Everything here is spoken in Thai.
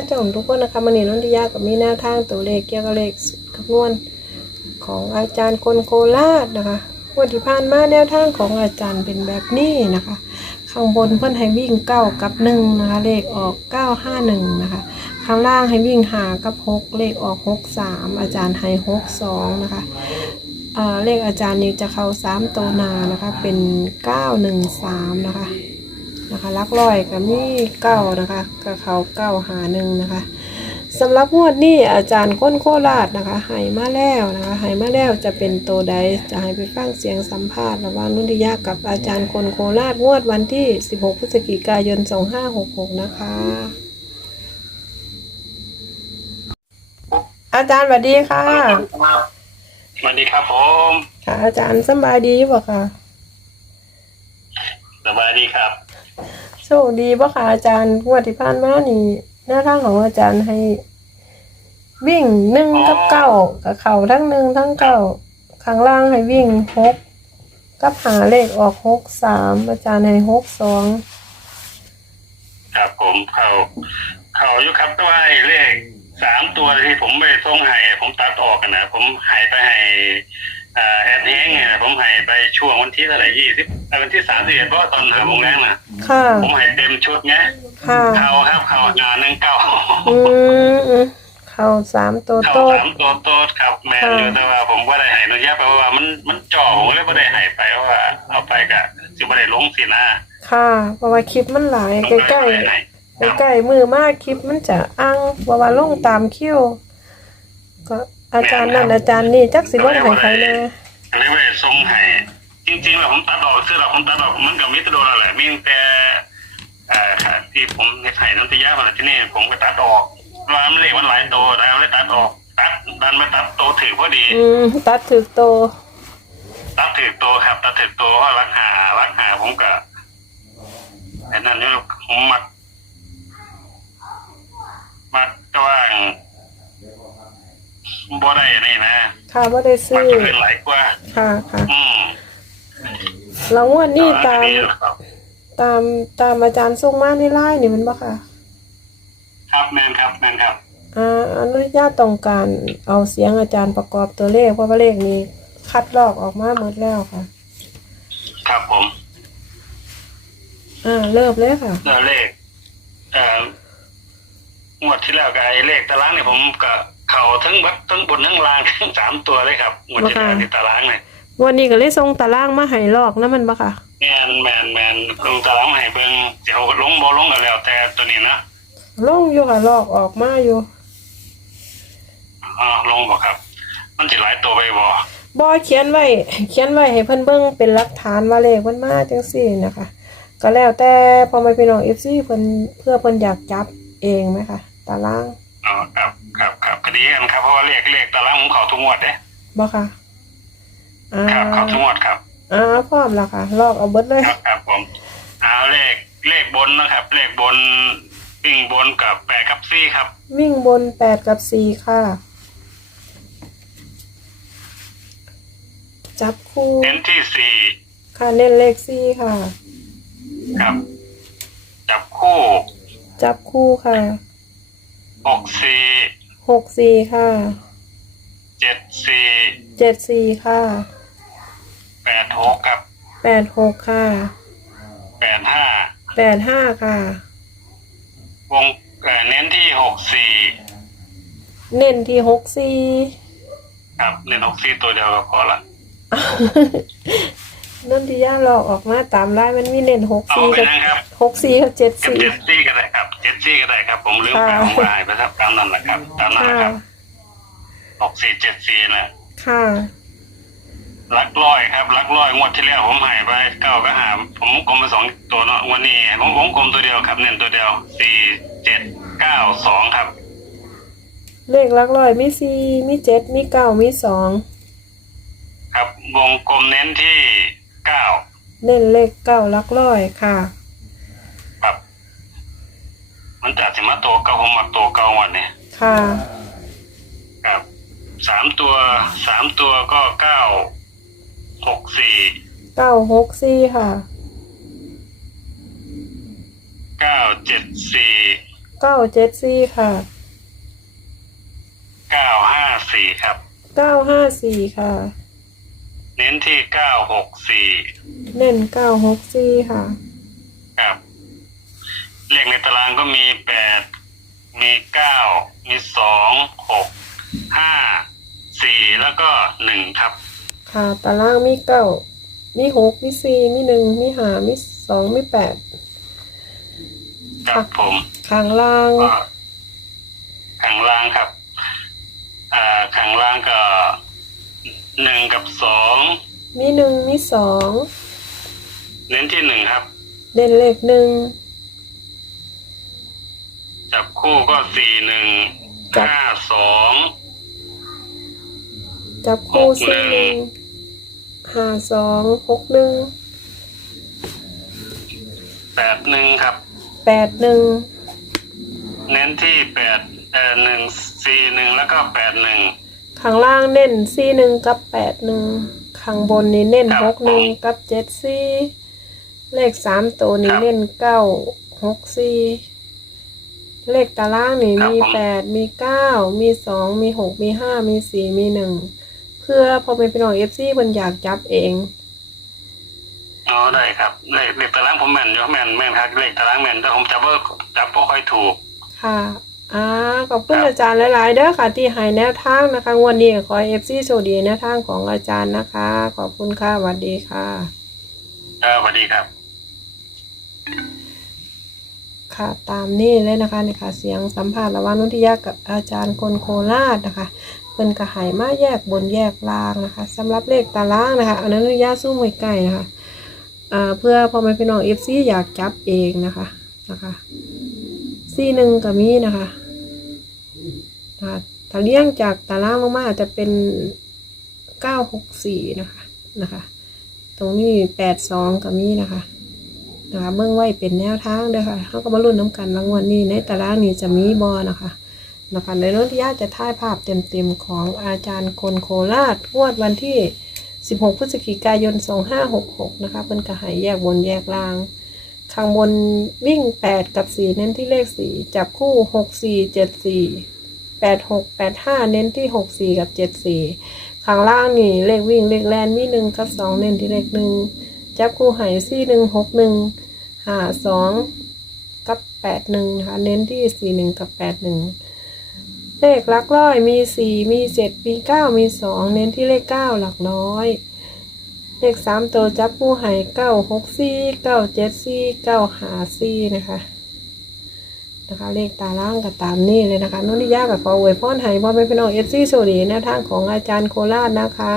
นช่องทุกคนนะคะมันนี่นนทิยากับมีแนวทางตัวเลขเกี่ยวกับเลขคำนวณของอาจารย์คนโคราชนะคะวันที่ผ่านมาแนวทางของอาจารย์เป็นแบบนี้นะคะ ข้างบนเพื่อนให้วิ่งเก้ากับหนึ่งนะคะเลขออกเก้าห้าหนึ่งนะคะข้างล่างให้วิ่งหากับหกเลขออกหกสามอาจารย์ให้หกสองนะคะเเลขอาจารย์นี่จะเข้าสามตัวหนานะคะเป็นเก้าหนึ่งสามนะคะ นะคะลักร้อยกับมีเก้านะคะกับเขาเก้าหาหนึ่งนะคะสำหรับงวดนี้อาจารย์ก้นโคราชนะคะให้มาแล้วนะคะให้มาแล้วจะเป็นตัวใดจะให้ไปฟังเสียงสัมภาษณ์ระหว่างนุ่นทิยากับอาจารย์คนโคราชงวดวันที่ 16 พฤศจิกายน 2566 นะคะ อาจารย์สวัสดีค่ะสวัสดีครับผมค่ะอาจารย์สำบายดีบ่ค่ะสบายดีครับ โชคดีบ่ค่ะอาจารย์งวดที่ผ่านมานี่หน้าทางของอาจารย์ให้ วิ่งหนึ่งกับเก้ากับเข่าทั้งหนึ่งทั้งเก้าข้างล่างให้วิ่งหกกับหาเลขออกหกสามอาจารย์ให้หกสองครับผมเขาเขาอยู่ครับตัวาไอ้เลขสามตัวที่ผมไปส่งให้ผมตัดออกกันนะผมหายไปให้ อ่าแอดแห้งไงผมใหายไปช่วงวันที่เท่าไหร่ยี่สิบวันที่สามสิบเอ็ดเพราะว่าตอนหาโมงแรกนะค่ะ ผมใหายเต็มชุดไงค่ะ เขาครับเขางานนั่งเก้าอืมอืมเข่าสามตัวเขาโตดสามตัวโตดครับแมนอยู่แต่ว่าผมก็ได้ใหายนุญาตไปว่ามันมันจ่อผมเลยไม่ได้ใหายไปเพราะว่าเอาไปกะสิบ่ได้ลงสินะค่ะ เพราะว่าคลิปมันหลายใกล้ใกล้ใกล้ใกล้ๆมือมากคลิปมันจะอ้างเพราะว่าลงตามคิวก็ อาจารย์นั่นอาจารย์นี่จักสิบ่ได้ให้ใครแน่เลยเวททรงไห้จริงๆแล้วผมตัดออกคือเราผมตัดออกมันกับมิตรโดนแหละมีแต่เอ่อที่ผมเฮ็ดไห้นันติยามาที่นี่ผมก็ตัดออกว่ามันเลขมันหลายตัวแล้วเลยตัดออกตัดดันมาตัดตัวถือพอดี อืมตัดถึกโต ตัดถือตัวครับ ตัดถือตัวเพราะรักหารักหาผมก็ไอ้นั่นนี่ผมมักมักก็ว่า บ่ได้นี่นะค่ะบ่ได้มัซื้กอจะเป็นหลายกว่า ค่ะค่ะ อืมแล้วงวดนี้ตามครับ ตาม ตามอาจารย์ส่งมาในไลน์นี่มันบ่ค่ะ ครับแมนครับแมนครับ อ่าอนุญาตต้องการเอาเสียงอาจารย์ประกอบตัวเลขเพราะว่าเลขนี้คัดลอกออกมาหมดแล้วค่ะ ครับผมอ่า เริ่มเลยค่ะ แล้วเลขเอ่องวดที่แล้วกับไอ้เลขตารางเนี่ยผมก็ เข่าทั้งบัดทั้งบนทั้งล่างทั้งสามตัวเลยครับงวดที่แล้วที่ตารางเนี่ยวันนี้ก็เลยส่งตารางมาให้ลอกนะมันบ่ค่ะแมนแมนแมนลงตารางมาให้เบิ่งเดี๋ยวลงบ่ลงกันแล้ว แต่ตัวนี้นะลงอยู่ค่ะลอกออกมาอยู่อ่าลงบ่ครับ มันจะหลายตัวไปบ่บอเขียนไว้ เขียนไว้ให้เพิ่นเบิ่งเป็นหลักฐานว่าเลขมันมาจังซี่นะคะ ก็แล้วแต่พอมาพี่น้อง FC เพิ่นเพื่อเพิ่นอยากจับเองไหมคะตารางอ๋อครับครับครับ ก็ดีกันครับเพราะว่าเลขเลขตารางผมเขาทุกงวดเด้บ่ค่ะอ่าครับเขาทุกงวดครับอ่าพร้อมแล้วค่ะ ลอกเอาเบิดเลย ครับครับผมเอาเลขเลขบนนะครับ เลขบนวิ่งบนกับแปดกับซี่ครับ วิ่งบนแปดกับสี่ค่ะ จับคู่เน้นที่สี่ค่ะเน้นเลขสี่ค่ะ ครับ จับคู่ จับคู่ค่ะหกสี่ หกสี่ค่ะเจ็ดสี่เจ็ดสี่ค่ะแปดหกครับแปดหกค่ะแปดห้าแปดห้าค่ะ วงเอ่อเน้นที่หกสี่เน้นที่หกสี่ครับเน้นหกสี่ตัวเดียวก็พอละนั่นที่ย่าหลอกออกมาตามไลน์มันมีเน้นหกเอาสี่ไปกับนะครับหกสี่กับเจ็ดกับสี่เจ็ดซี่ ซี่ก็ได้ครับ ผมลืมไปค่ะผมวายไปครับตามนั้นแหละครับตามนั้นค่ะแหละครับหกสี่เจ็ดสี่นะค่ะลักร้อยครับลักร้อยงวดที่แล้วผมใหายไปเก้าก็หาผมกลมไปสองตัวเนาะวันนี้ผมผมกลมตัวเดียวครับเน้นตัวเดียวสี่เจ็ดเก้าสองครับ เลขหลักร้อยมีสี่มีเจ็ดมีเก้ามีสองครับวงกลมเน้นที่เก้าเน้นเลขเก้าหลักร้อยค่ะครับ มันจะสิมาตัวเก้าผมมาตัวเก้าวันเนี่ยค่ะ ครับสามตัวสามตัวก็เก้าหกสี่เก้าหกสี่ค่ะ เก้าเจ็ดสี่เก้าเจ็ดสี่ค่ะ เก้าห้าสี่ครับ เก้าห้าสี่ค่ะ เน้นที่เก้าหกสี่เน้นเก้าหกสี่ค่ะ ครับ เลขในตารางก็มีแปดมีเก้ามีสองหกห้าสี่แล้วก็หนึ่งครับ ค่ะ ตารางมีเก้ามีหกมีสี่มีหนึ่งมีห้ามีสองมีแปดครับผมข้างล่างก็ข้างล่างครับอ่าข้างล่างก็หนึ่งกับสองมีหนึ่งมีสองเน้นที่หนึ่งครับ เด่นเลขหนึ่งจับ คู่ก็สี่หนึ่งจับ ห้าสองจับคู่หกหสี่นึ่งหนึ่งห้าสองหกหนึ่งแปดหนึ่งครับ แปดหนึ่งเน้นที่แปดเอ่อหนึ่งสี่หนึ่งแล้วก็แปดหนึ่ง ข้างล่างเน้นสี่หนึ่งกับแปดหนึ่งข้างบนนี่เน้นครัหบกหนึ่งกับเจ็ดสี่เลขสามตัวนี่ครับ เน้นเก้าหกสี่ เลขตารางนี่ครับมีผม แปดมีเก้ามีสองมีหกมีห้ามีสี่มีหนึ่งเพื่อพอเป็นพี่น้องเอฟซีมันอยากจับเอง อ๋อได้ครับเลขเลขตารางผมแม่นอยู่แม่นแม่นครับเลขตารางแม่นแต่ผมจับว่าจับไม่ค่อยถูก ค่ะอ่าขอบคุณครับ อาจารย์หลายๆเด้อค่ะ ที่ให้แนวทางนะคะงวันนี้ขอเอฟซีโชคดีแนวทางของอาจารย์นะคะ ขอบคุณค่ะสวัสดีค่ะ เออสวัสดีครับ ค่ะ ตามนี้เลยนะคะนี่ค่ะ เสียงสัมภาษณ์ระหว่างนุทิยากับอาจารย์คนโคราชนะคะเพิ่นกระหายมาแยกบนแยกล่างนะคะสำหรับเลขตารางนะคะอันนั้นนุทิยาสู้มวยไก่นะคะเพื่อพอมันเป็นน้องเอฟซีอยากจับเองนะคะนะคะซีหนึ่งกับมีนะคะนะคะถ้าเลี้ยงจากตารางลงมาอาจจะเป็นเก้าหกสี่นะคะนะคะ ตรงนี้แปดสองกับมีนะคะ นะคะเบื้องไว้เป็นแนวทางเด้อค่ะเขาก็มาลุ้นน้ำกันรางวัลนี้ในตารางนี้จะมีบอนะคะนะคะในโน้ตที่ญาติจะถ่ายภาพเต็มๆของอาจารย์คนโคราชงวดวันที่ 16 พฤศจิกายน 2566 นะคะเป็นกระหายแยกบนแยกล่าง ข้างบนวิ่ง 8 กับ 4 เน้นที่เลข 4 จับคู่ 6 4 7 4 8 6 8 5 เน้นที่ 6 4 กับ 7 4 ข้างล่างนี่เลขวิ่งเลขแลนมี 1 กับ 2 เน้นที่เลข 1 จับคู่หายสี่1 6 1หนึ่งหา2กับ8 1นะคะเน้นที่4 1กับ8 1เลขหลักร้อยมี4มี7มี9มี2เน้นที่เลข9หลักน้อย เลขสามตัวจับผู้หายเก้าหกสี่เก้าเจ็ดสี่เก้าหาสี่นะคะนะคะเลขตาล่างกับตามนี่เลยนะคะนุ่นนิยากับขออวยพรให้พ่อแม่พี่น้องเอฟซีโชคดีแนวทางของอาจารย์โคราชนะคะ